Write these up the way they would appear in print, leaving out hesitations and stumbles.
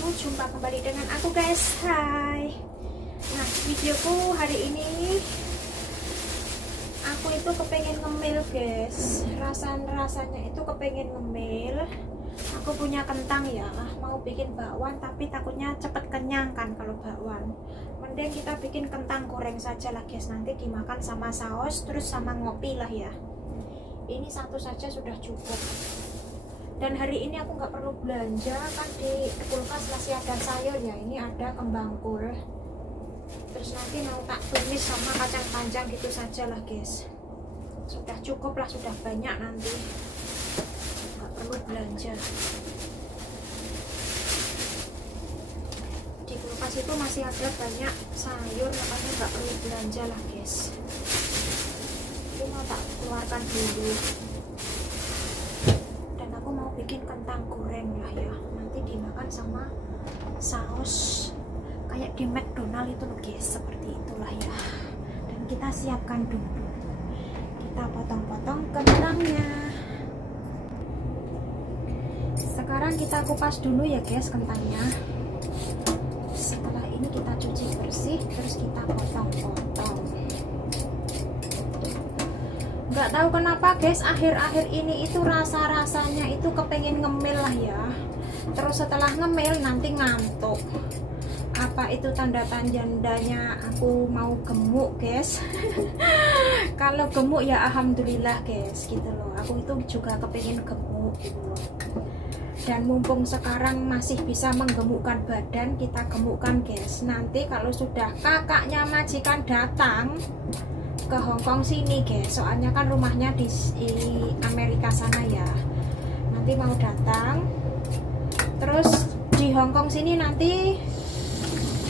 Jumpa kembali dengan aku guys. Hai. Nah, videoku hari ini aku itu kepengen ngemil guys. Rasanya itu kepengen ngemil. Aku punya kentang ya, mau bikin bakwan tapi takutnya cepet kenyang kan kalau bakwan. Mending kita bikin kentang goreng saja lah guys, nanti dimakan sama saus terus sama ngopi lah ya. Ini satu saja sudah cukup. Dan hari ini aku nggak perlu belanja, kan di kulkas masih ada sayur ya. Ini ada kembang kol, terus nanti mau tak tumis sama kacang panjang gitu saja lah guys. Sudah cukup lah, sudah banyak, nanti nggak perlu belanja. Di kulkas itu masih ada banyak sayur, makanya nggak perlu belanja lah guys. Ini mau tak keluarkan dulu. Aku mau bikin kentang goreng lah ya, nanti dimakan sama saus kayak di McDonald itu loh guys, seperti itulah ya. Dan kita siapkan dulu, kita potong-potong kentangnya. Sekarang kita kupas dulu ya guys kentangnya. Setelah ini kita cuci bersih, terus kita potong-potong. Nggak tahu kenapa guys, akhir-akhir ini itu rasanya itu kepengen ngemil lah ya. Terus setelah ngemil nanti ngantuk. Apa itu tandanya aku mau gemuk guys? Kalau gemuk ya alhamdulillah guys, gitu loh. Aku itu juga kepengen gemuk gitu loh. Dan mumpung sekarang masih bisa menggemukkan badan, kita gemukkan guys. Nanti kalau sudah kakaknya majikan datang ke Hongkong sini guys, soalnya kan rumahnya di Amerika sana ya, nanti mau datang terus di Hongkong sini, nanti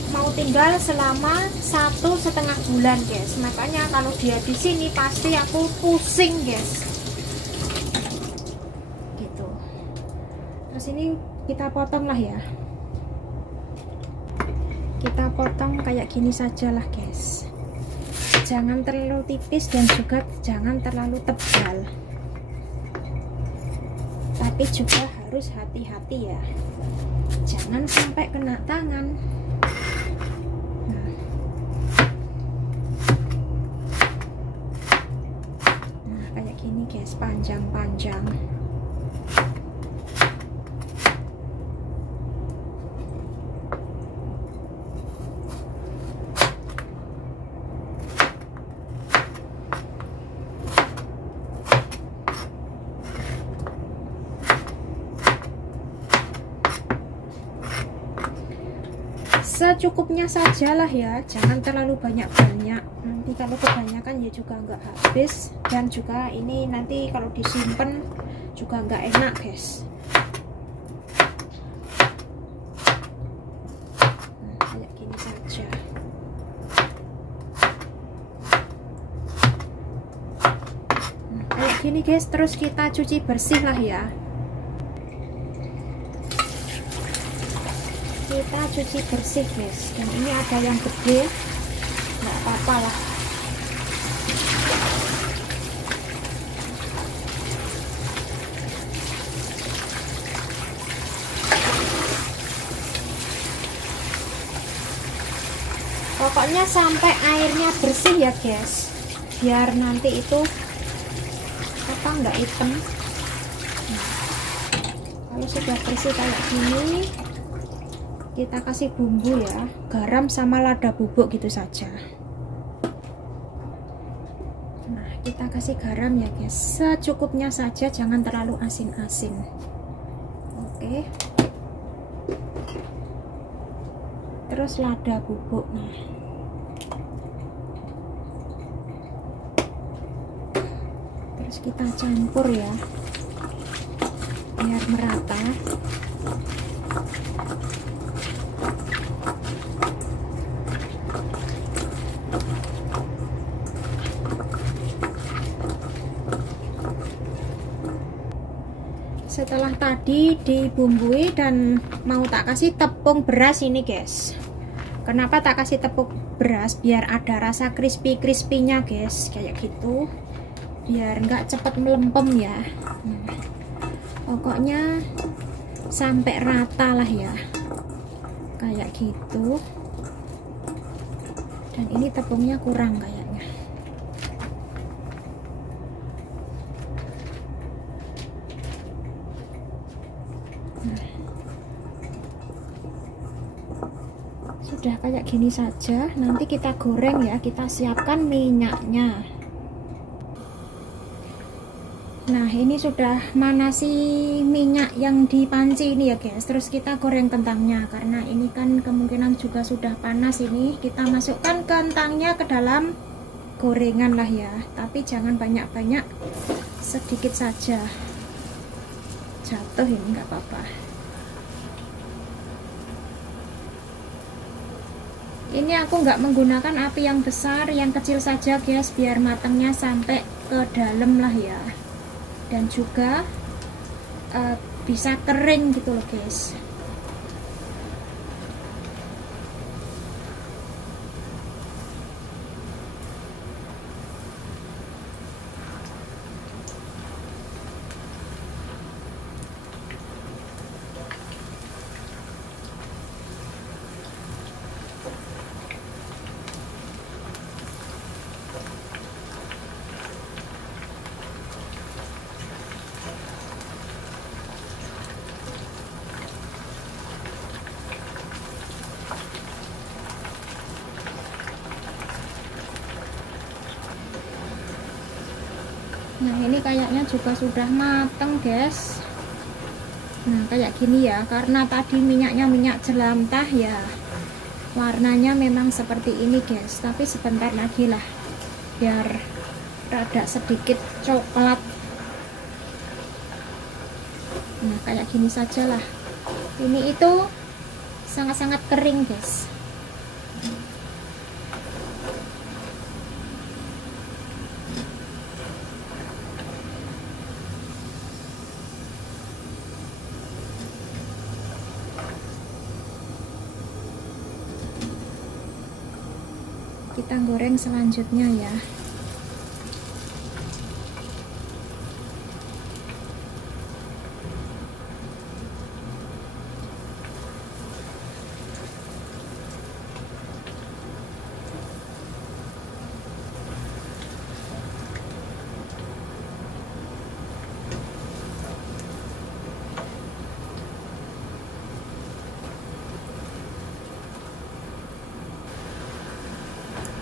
mau tinggal selama 1,5 bulan guys. Makanya kalau dia di sini pasti aku pusing guys, gitu. Terus ini kita potong lah ya, kita potong kayak gini saja lah guys. Jangan terlalu tipis dan juga jangan terlalu tebal, tapi juga harus hati-hati ya, jangan sampai kena tangan. Nah kayak gini guys, panjang-panjang. Secukupnya sajalah ya, jangan terlalu banyak-banyak. Nanti kalau kebanyakan ya juga nggak habis, dan juga ini nanti kalau disimpan juga nggak enak guys. Nah, kayak gini saja. Nah, kayak gini guys, terus kita cuci bersih lah ya. Kita cuci bersih guys, dan ini ada yang gede, nggak apa-apa lah. Pokoknya sampai airnya bersih ya guys, biar nanti itu apa nggak hitam. Nah, kalau sudah bersih kayak gini, kita kasih bumbu ya, garam sama lada bubuk gitu saja. Nah kita kasih garam ya guys, secukupnya saja, jangan terlalu asin-asin. Oke, terus lada bubuk. Nah terus kita campur ya, biar merata. Setelah tadi dibumbui dan mau tak kasih tepung beras ini guys. Kenapa tak kasih tepung beras? Biar ada rasa crispy-crispy-nya guys, kayak gitu. Biar nggak cepet melempem ya. Nah, pokoknya sampai rata lah ya. kayak gitu. Dan ini tepungnya kurang kayaknya. Sudah kayak gini saja. Nanti kita goreng ya, kita siapkan minyaknya. Nah, ini sudah manasi minyak yang di panci ini ya guys. Terus kita goreng kentangnya, karena ini kan kemungkinan juga sudah panas. Ini kita masukkan kentangnya ke dalam gorengan lah ya, tapi jangan banyak-banyak, sedikit saja. Jatuh ini nggak apa-apa. Ini aku nggak menggunakan api yang besar, yang kecil saja guys, biar matangnya sampai ke dalam lah ya. Dan juga bisa kering gitu loh guys. Nah, ini kayaknya juga sudah mateng guys. Nah, kayak gini ya, karena tadi minyaknya minyak jelantah ya, warnanya memang seperti ini guys. Tapi sebentar lagi lah, biar rada sedikit coklat. Nah, kayak gini sajalah. Ini itu sangat-sangat kering guys. Kita goreng selanjutnya ya.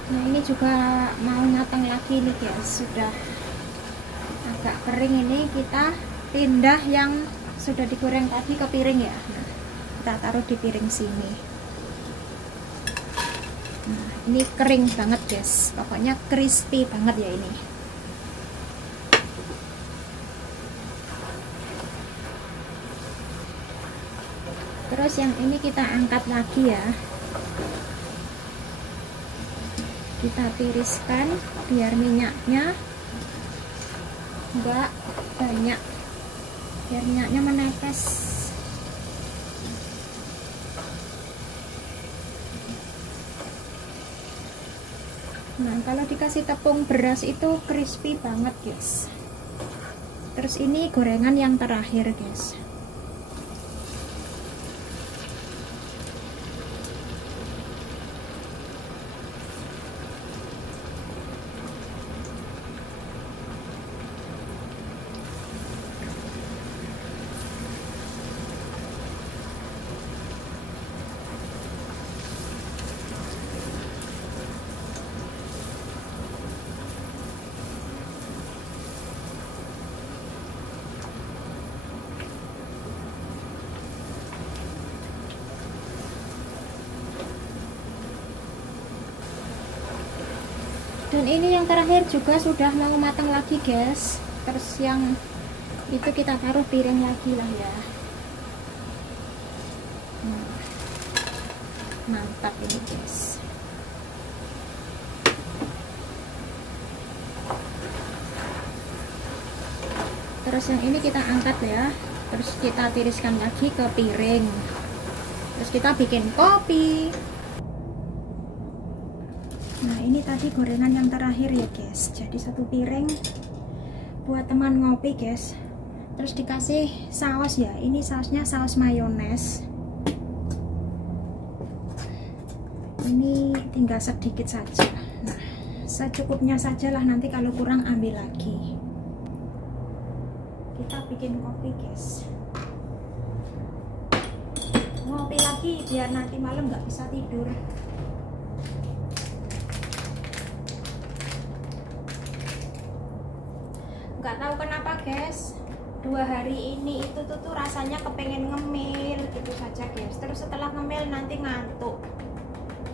Nah, ini juga mau matang lagi nih guys, sudah agak kering. Ini kita pindah yang sudah digoreng tadi ke piring ya. Nah, kita taruh di piring sini. Nah, ini kering banget guys, pokoknya crispy banget ya ini. Terus yang ini kita angkat lagi ya. Kita tiriskan biar minyaknya enggak banyak, biar minyaknya menetes. Nah, kalau dikasih tepung beras itu crispy banget guys. Terus ini gorengan yang terakhir guys. Dan ini yang terakhir juga sudah mau matang lagi guys. Terus yang itu kita taruh piring lagi lah ya. Nah, mantap ini guys. Terus yang ini kita angkat ya. Terus kita tiriskan lagi ke piring. Terus kita bikin kopi. Nah, ini tadi gorengan yang terakhir ya guys. Jadi satu piring buat teman ngopi guys. Terus dikasih saus ya. Ini sausnya saus mayones. ini tinggal sedikit saja. Nah, secukupnya sajalah, nanti kalau kurang ambil lagi. Kita bikin kopi guys, ngopi lagi biar nanti malam nggak bisa tidur. Nggak tahu kenapa guys, 2 hari ini itu tuh rasanya kepengen ngemil gitu saja guys. Terus setelah ngemil nanti ngantuk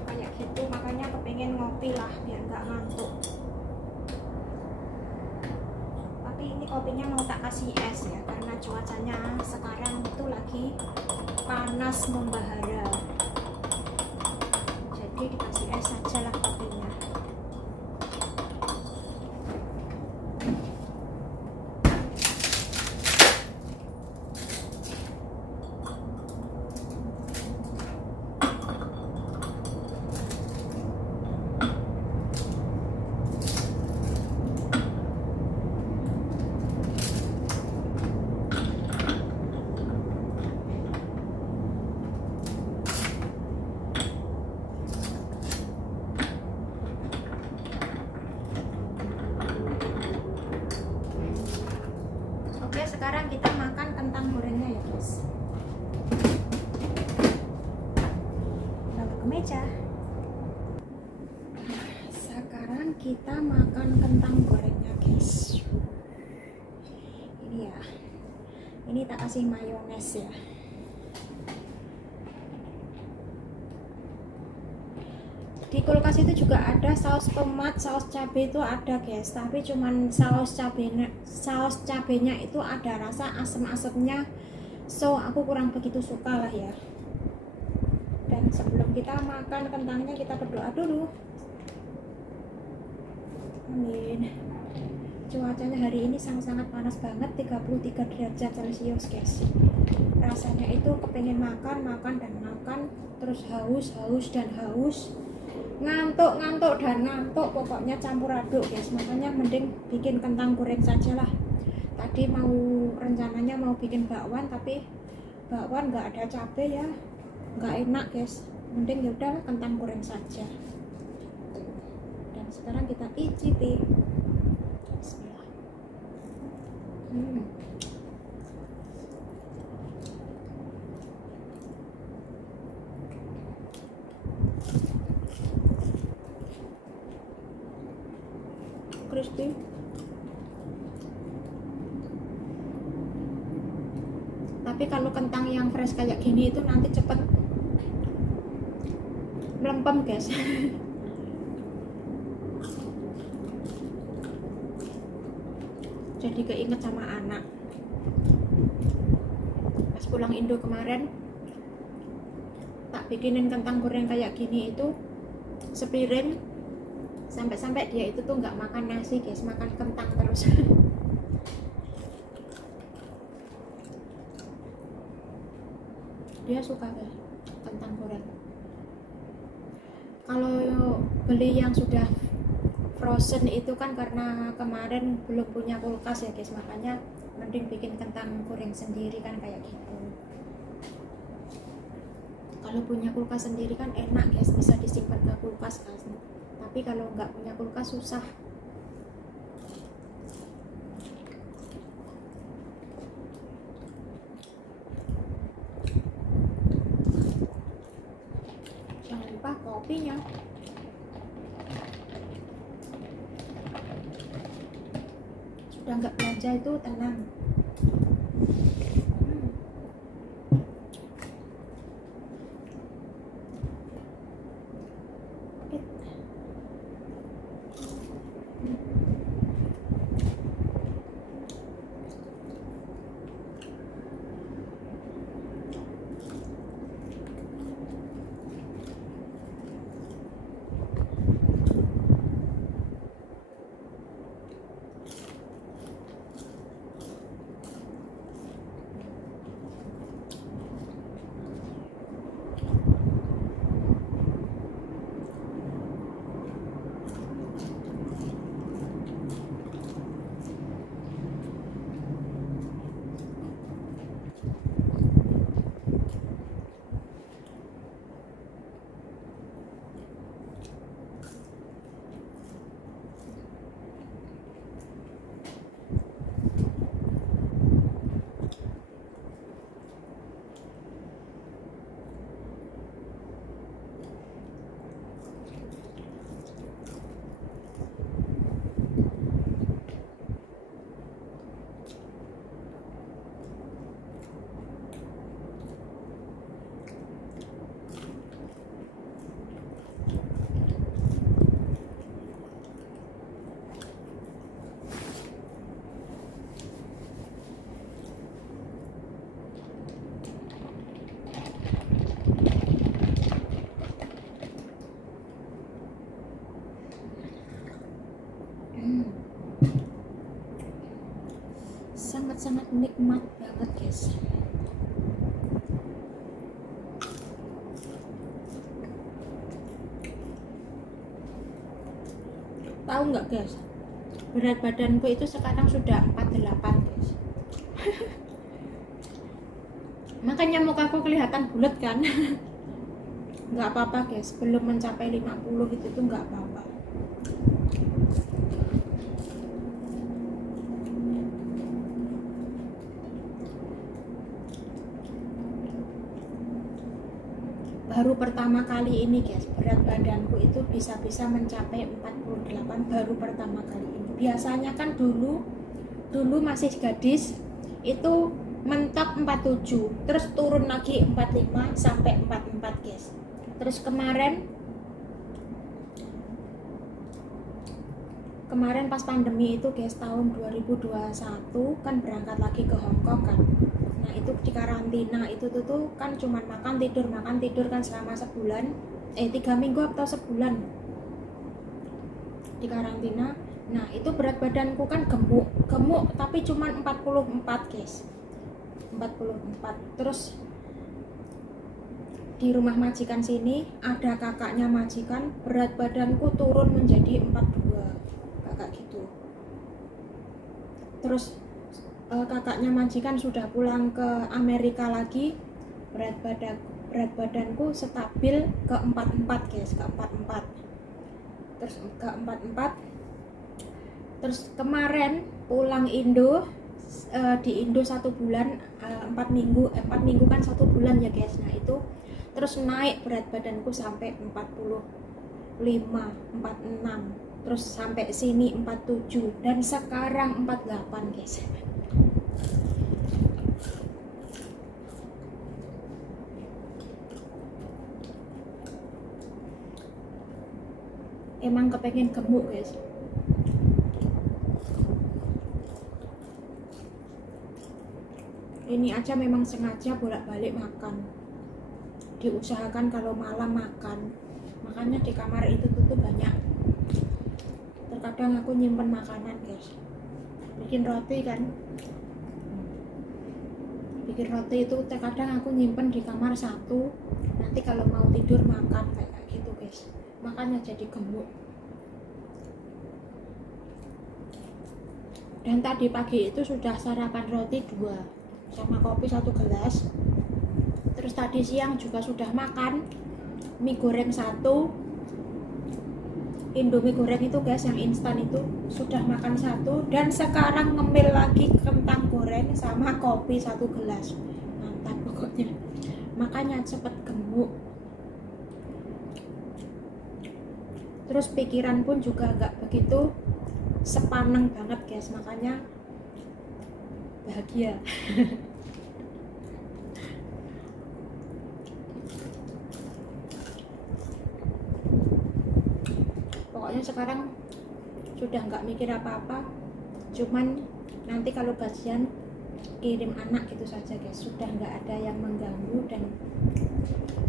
kayak gitu, makanya kepengen ngopi lah biar nggak ngantuk. Tapi ini kopinya mau tak kasih es ya, karena cuacanya sekarang itu lagi panas membahara, jadi dikasih es saja lah kopinya. Oke, sekarang kita makan kentang gorengnya ya guys. Lalu ke meja. Nah, sekarang kita makan kentang gorengnya guys. Ini ya, ini tak kasih mayones ya. Di kulkas itu juga ada saus tomat, saus cabai itu ada guys, tapi cuman saus cabenya itu ada rasa asam-asamnya, so aku kurang begitu suka lah ya. Dan sebelum kita makan kentangnya, kita berdoa dulu. Amin. Cuacanya hari ini sangat-sangat panas banget, 33 derajat Celcius guys. Rasanya itu kepengen makan dan makan, terus haus dan haus, ngantuk dan ngantuk, pokoknya campur aduk guys. Makanya mending bikin kentang goreng saja lah. Tadi rencananya mau bikin bakwan, tapi bakwan nggak ada cabai ya, nggak enak guys. Mending yaudah kentang goreng saja. Dan sekarang kita icipi. Bismillah. Crispy. Tapi kalau kentang yang fresh kayak gini itu nanti cepet melempem guys. Jadi keinget sama anak pas pulang Indo kemarin, tak bikinin kentang goreng kayak gini itu sepiring, sampai dia itu tuh nggak makan nasi guys, makan kentang terus. Dia suka guys kentang goreng. Kalau beli yang sudah frozen itu kan karena kemarin belum punya kulkas ya guys, makanya mending bikin kentang goreng sendiri kan kayak gitu. Kalau punya kulkas sendiri kan enak guys, bisa disimpan ke kulkas kan. Tapi kalau nggak punya kulkas susah. Jangan lupa kopinya. Sudah nggak belanja itu tenang. sangat-sangat nikmat banget guys. Tahu nggak guys, berat badanku itu sekarang sudah 48 guys. Makanya mukaku kelihatan bulat kan. Nggak apa-apa guys, belum mencapai 50 gitu tuh nggak apa-apa. Baru pertama kali ini guys, berat badanku itu bisa-bisa mencapai 48 baru pertama kali ini. Biasanya kan dulu masih gadis itu mentok 47, terus turun lagi 45 sampai 44 guys. Terus kemarin pas pandemi itu guys, tahun 2021 kan berangkat lagi ke Hongkong kan. Nah itu di karantina itu tuh kan cuman makan tidur kan selama sebulan 3 minggu atau sebulan di karantina. Nah itu berat badanku kan gemuk tapi cuman 44 guys, 44. Terus di rumah majikan sini ada kakaknya majikan, berat badanku turun menjadi 42 kakak gitu. Terus kakaknya majikan sudah pulang ke Amerika lagi, berat badanku stabil ke 44 guys, ke 44. Terus ke 44. Terus kemarin pulang Indo, di Indo 1 bulan, 4 minggu kan 1 bulan ya guys. Nah itu terus naik berat badanku sampai 45, 46, terus sampai sini 47 dan sekarang 48 guys. Emang kepengen gemuk guys. Ini aja memang sengaja bolak-balik makan, diusahakan kalau malam makan. Makanya di kamar itu tuh banyak, terkadang aku nyimpen makanan guys. Bikin roti kan, bikin roti itu terkadang aku nyimpen di kamar satu, nanti kalau mau tidur makan kayak gitu guys. Makanya jadi gemuk. Dan tadi pagi itu sudah sarapan roti 2 sama kopi 1 gelas. Terus tadi siang juga sudah makan mie goreng 1, Indomie goreng itu guys yang instan itu sudah makan 1, dan sekarang ngemil lagi kentang goreng sama kopi 1 gelas. Mantap pokoknya. Makanya cepet gemuk. Terus pikiran pun juga nggak begitu sepaneng banget guys, makanya bahagia. Pokoknya sekarang sudah nggak mikir apa-apa, cuman nanti kalau gajian kirim anak gitu saja guys. Sudah nggak ada yang mengganggu dan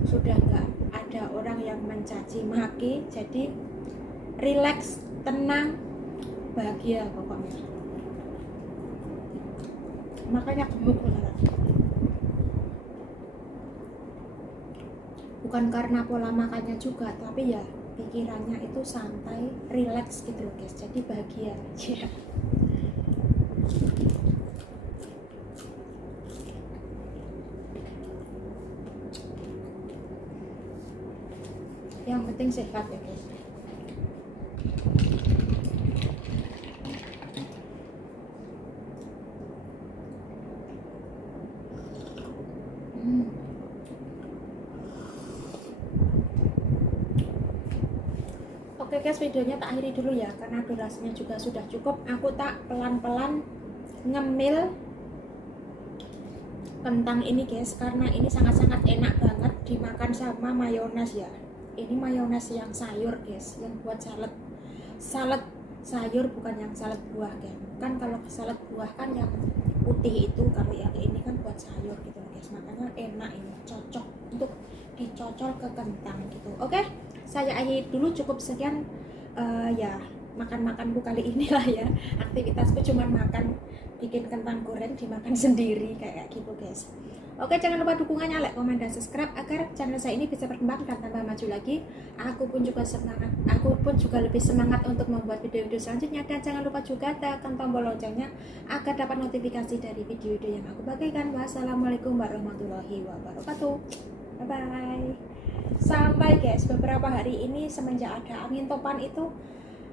sudah nggak ada orang yang mencaci maki, jadi relax, tenang, bahagia pokoknya. Makanya gemuk beneran. Bukan karena pola makannya juga, tapi ya pikirannya itu santai, relax gitu loh guys, jadi bahagia aja. Yang penting sehat ya guys. Oke guys, videonya tak akhiri dulu ya, karena durasinya juga sudah cukup. Aku tak pelan-pelan ngemil kentang ini guys, karena ini sangat-sangat enak banget dimakan sama mayones ya. Ini mayones yang sayur guys, yang buat salad sayur, bukan yang salad buah kan kalau salad buah kan yang putih itu, kalau yang ini kan buat sayur gitu guys. Makanya enak, ini cocok untuk dicocol ke kentang gitu. Oke, saya akhiri dulu, cukup sekian ya. makan-makanku kali ini lah ya. Aktivitasku cuma makan, bikin kentang goreng dimakan sendiri kayak gitu guys. Oke, jangan lupa dukungannya, like, komen, dan subscribe agar channel saya ini bisa berkembang dan tambah maju lagi. Aku pun juga lebih semangat untuk membuat video-video selanjutnya, dan jangan lupa juga tekan tombol loncengnya agar dapat notifikasi dari video-video yang aku bagikan. Wassalamualaikum warahmatullahi wabarakatuh. Bye bye. Santai guys, beberapa hari ini semenjak ada angin topan itu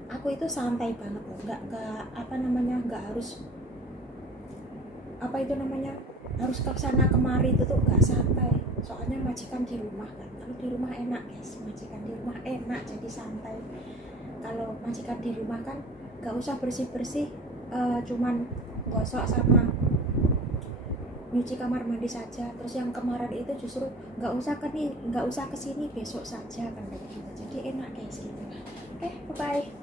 aku itu santai banget loh, nggak harus harus ke sana kemari, itu tuh nggak santai. Soalnya majikan di rumah kan, kalau di rumah enak guys, majikan di rumah enak jadi santai. Kalau majikan di rumah kan nggak usah bersih-bersih, cuman gosok sama nyuci kamar mandi saja. Terus yang kemarin itu justru nggak usah kesini, besok saja kan kayak gitu. Jadi enak guys gitu. Oke, bye bye.